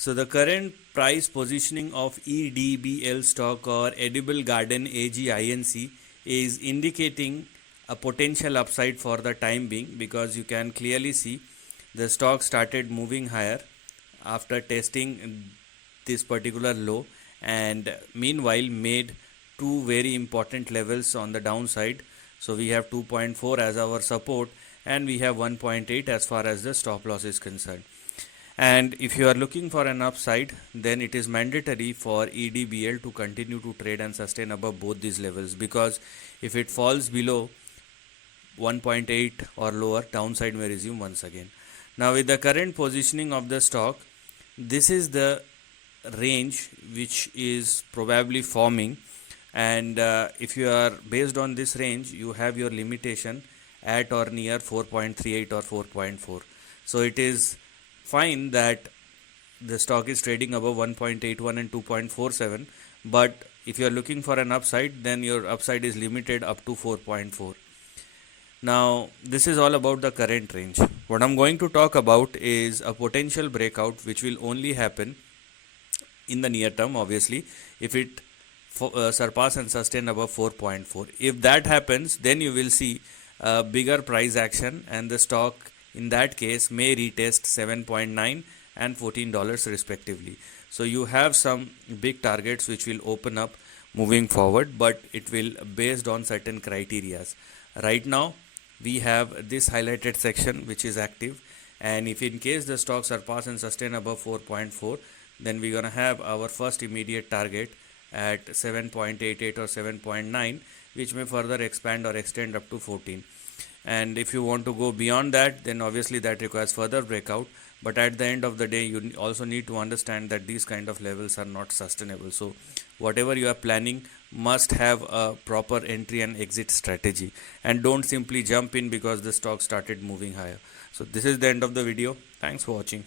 So the current price positioning of EDBL stock or Edible Garden AGINC is indicating a potential upside for the time being, because you can clearly see the stock started moving higher after testing this particular low, and meanwhile made two very important levels on the downside. So we have 2.4 as our support, and we have 1.8 as far as the stop loss is concerned. And if you are looking for an upside, then it is mandatory for EDBL to continue to trade and sustain above both these levels, because if it falls below 1.8 or lower, downside may resume once again. Now with the current positioning of the stock, this is the range which is probably forming, and if you are based on this range, you have your limitation at or near 4.38 or 4.4. So it is fine that the stock is trading above 1.81 and 2.47, but if you are looking for an upside, then your upside is limited up to 4.4. Now this is all about the current range. What I'm going to talk about is a potential breakout which will only happen in the near term, obviously, if it surpass and sustain above 4.4. If that happens, then you will see a bigger price action, and the stock in that case may retest 7.9 and $14 respectively. So you have some big targets which will open up moving forward, but it will based on certain criterias. Right now we have this highlighted section which is active, and if in case the stock surpass and sustain above 4.4, then we're gonna have our first immediate target at 7.88 or 7.9, which may further expand or extend up to 14. And if you want to go beyond that, then obviously that requires further breakout, but at the end of the day you also need to understand that these kind of levels are not sustainable. So whatever you are planning must have a proper entry and exit strategy, and don't simply jump in because the stock started moving higher. So this is the end of the video. Thanks for watching.